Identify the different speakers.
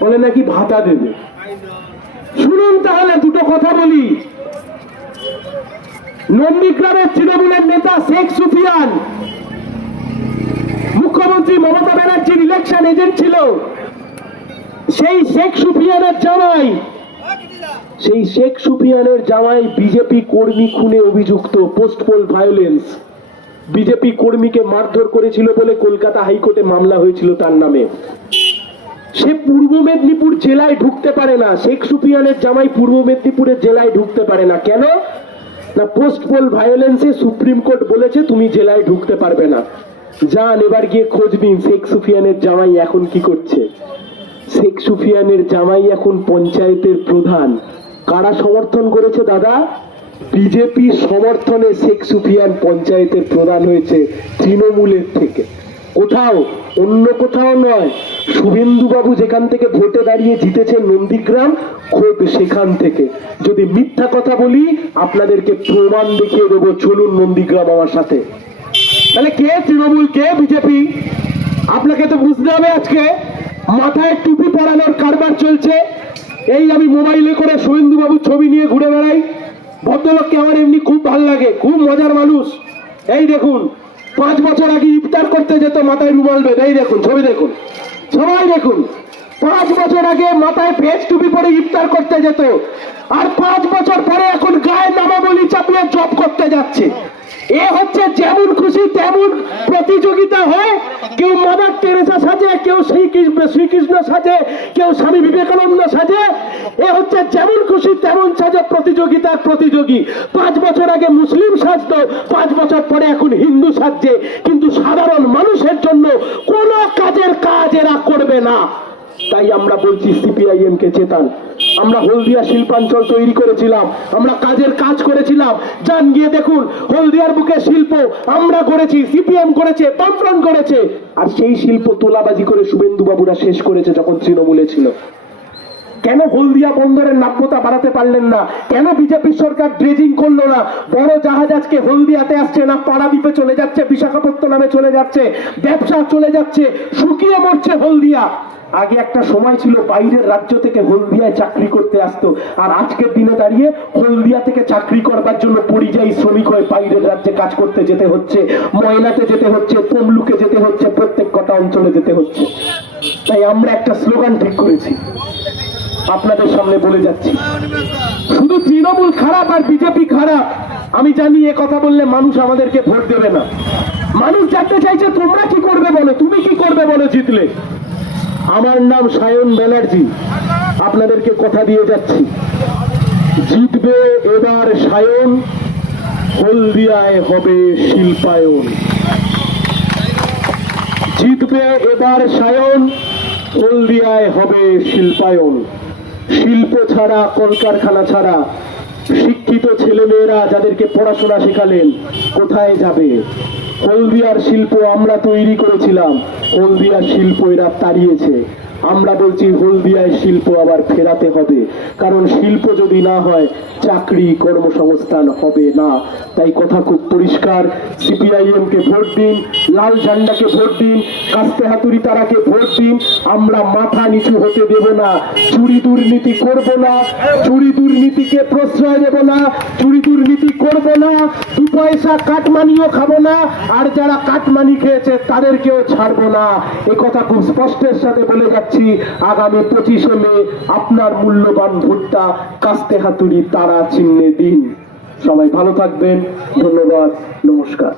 Speaker 1: বলে নাকি ভাতা দেবে। শুনুন তাহলে, দুটো কথা বলি। নন্দীগ্রামের তৃণমূলের নেতা শেখ সুফিয়ান, মুখ্যমন্ত্রী মমতা ব্যানার্জির ইলেকশন এজেন্ট ছিল। সেই শেখ সুফিয়ানের জামাই, সেই শেখ সুফিয়ানের জামাই বিজেপি কর্মী খুনে অভিযুক্ত, পোস্টপোল ভায়োলেন্স বিজেপি কর্মীকে মারধর করেছিল বলে কলকাতা হাইকোর্টে মামলা হয়েছিল তার নামে। সে পূর্ব মেদিনীপুর জেলায় ঢুকতে পারে না। শেখ সুফিয়ানের জামাই পূর্ব মেদিনীপুরের জেলায় ঢুকতে পারে না। কেন? না পোস্ট পোল ভায়োলেন্সে সুপ্রিম কোর্ট বলেছে তুমি জেলায় ঢুকতে পারবে না। যান, এবার গিয়ে খোঁজ নিন, শেখ সুফিয়ানের জামাই এখন কি করছে? শেখ সুফিয়ানের জামাই এখন পঞ্চায়েতের প্রধান। কারা সমর্থন করেছে দাদা? বিজেপি সমর্থনে শেখ সুফিয়ান পঞ্চায়েতের প্রধান হয়েছে তৃণমূলের থেকে। কোথাও অন্য কোথাও নয়। শুভেন্দু বাবু যেখান থেকে ভোটে দাঁড়িয়ে জিতেছেন নন্দীগ্রাম, খোদ সেখান থেকে। যদি মিথ্যা কথা বলি, আপনাদেরকে প্রমাণ দেখিয়ে দেবো। চলুন নন্দীগ্রাম আমার সাথে। তাহলে কে? তৃণমূল কে? বিজেপি? আপনাকে তো বুঝতে হবে আজকে। মাথায় টুপি পরানোর কারবার চলছে। এই আমি মোবাইলে করে শুভেন্দু বাবুর ছবি নিয়ে ঘুরে বেড়াই। ভদ্রলোককে আমার এমনি খুব ভালো লাগে। খুব মজার মানুষ। এই দেখুন, পাঁচ বছর আগে ইফতার করতে যেত, মাথায় রুমাল বেঁধে দেখুন, ছবি দেখুন, সবাই দেখুন। পাঁচ বছর আগে মাথায় ফেস টুপি পরে ইফতার করতে যেত, আর পাঁচ বছর পরে এখন গায়ে নামাবলি চাপিয়ে জব করতে যাচ্ছে। এ হচ্ছে যেমন খুশি, তেমন প্রতিযোগিতা হয়। কেউ মাদার টেরেসা সাজে, কেউ শ্রীকৃষ্ণ শ্রীকৃষ্ণ সাজে, কেউ স্বামী বিবেকানন্দ সাজে। এ হচ্ছে যেমন খুশি, তেমন সাজে প্রতিযোগিতার প্রতিযোগী। পাঁচ বছর আগে মুসলিম সাজতো, পাঁচ বছর পরে এখন হিন্দু সাজছে। কিন্তু সাধারণ মানুষের জন্য কোনো কাজের কাজ এরা করবে না। তাই আমরা বলছি সিপিআইএম কে চেতান। আমরা হলদিয়া শিল্পাঞ্চল তৈরি করেছিলাম, আমরা কাজের কাজ করেছিলাম। যান গিয়ে দেখুন, হলদিয়ার বুকে শিল্প আমরা করেছি, সিপিএম করেছে বামফ্রন্ট করেছে। আর সেই শিল্প তোলাবাজি করে শুভেন্দু বাবুরা শেষ করেছে যখন তৃণমূলে ছিল। কেন হলদিয়া বন্দরের নাব্যতা বাড়াতে পারলেন না? কেন বিজেপি সরকার ড্রেজিং করল না? বড় জাহাজ আজকে হলদিয়াতে আসছে না, পাড়াদ্বীপে চলে যাচ্ছে, বিশাখাপত্তনমে চলে যাচ্ছে, ব্যবসা চলে যাচ্ছে, শুকিয়ে মরছে হলদিয়া। আগে একটা সময় ছিল বাইরের রাজ্য থেকে হলদিয়ায় চাকরি করতে আসতো, আর আজকের দিনে দাঁড়িয়ে হলদিয়া থেকে চাকরি করবার জন্য পরিযায়ী শ্রমিক হয়ে বাইরের রাজ্যে কাজ করতে যেতে হচ্ছে, ময়নাতে যেতে হচ্ছে, তমলুকে যেতে হচ্ছে, প্রত্যেক কটা অঞ্চলে যেতে হচ্ছে। তাই আমরা একটা স্লোগান ঠিক করেছি। আপনাদের সামনে বলে যাচ্ছি, শুধু তৃণমূল খারাপ আর বিজেপি খারাপ, আমি জানি এ কথা বললে মানুষ আমাদেরকে ভোট দেবে না। মানুষ জানতে চাইছে, তোমরা কি করবে বলো, তুমি কি করবে বলো জিতলে? আমার নাম সায়ন ব্যানার্জি। আপনাদেরকে কথা দিয়ে যাচ্ছি। জিতবে এবার সায়ন, হলদিয়ায় হবে শিল্পায়ন। জিতবে এবার সায়ন, হলদিয়ায় হবে শিল্পায়ন। শিল্প ছাড়া, কলকারখানা ছাড়া, শিক্ষিত ছেলেমেয়েরা যাদেরকে পড়াশোনা শেখালেন, কোথায় যাবে? হলদিয়ার শিল্প আমরা তৈরি করেছিলাম। হলদিয়ার শিল্প এরা তাড়িয়েছে। আমরা বলছি হলদিয়ায় শিল্প আবার ফেরাতে হবে। কারণ শিল্প যদি না হয়, চাকরি কর্মসংস্থান হবে না। তাই কথা খুব পরিষ্কার। সিপিআইএম কে ভোট দিন, লাল ঝান্ডাকে ভোট দিন কাস্তে হাতুড়ি তারাকে ভোট দিন। আমরা মাথা নিচু হতে দেব না। চুরি দুর্নীতি করব না। চুরি দুর্নীতিকে প্রশ্রয় দেব না। চুরি দুর্নীতি করব না। দু পয়সা কাটমানিও খাব না। আর যারা কাটমানি খেয়েছে, তাদেরকেও ছাড়বো না। এ কথা খুব স্পষ্টের সাথে বলে যাচ্ছি আগামী পঁচিশে মে আপনার মূল্যবান ভোটটা কাস্তে হাতুড়ি তারা চিহ্নে দিন। সবাই ভালো থাকবেন। ধন্যবাদ। নমস্কার।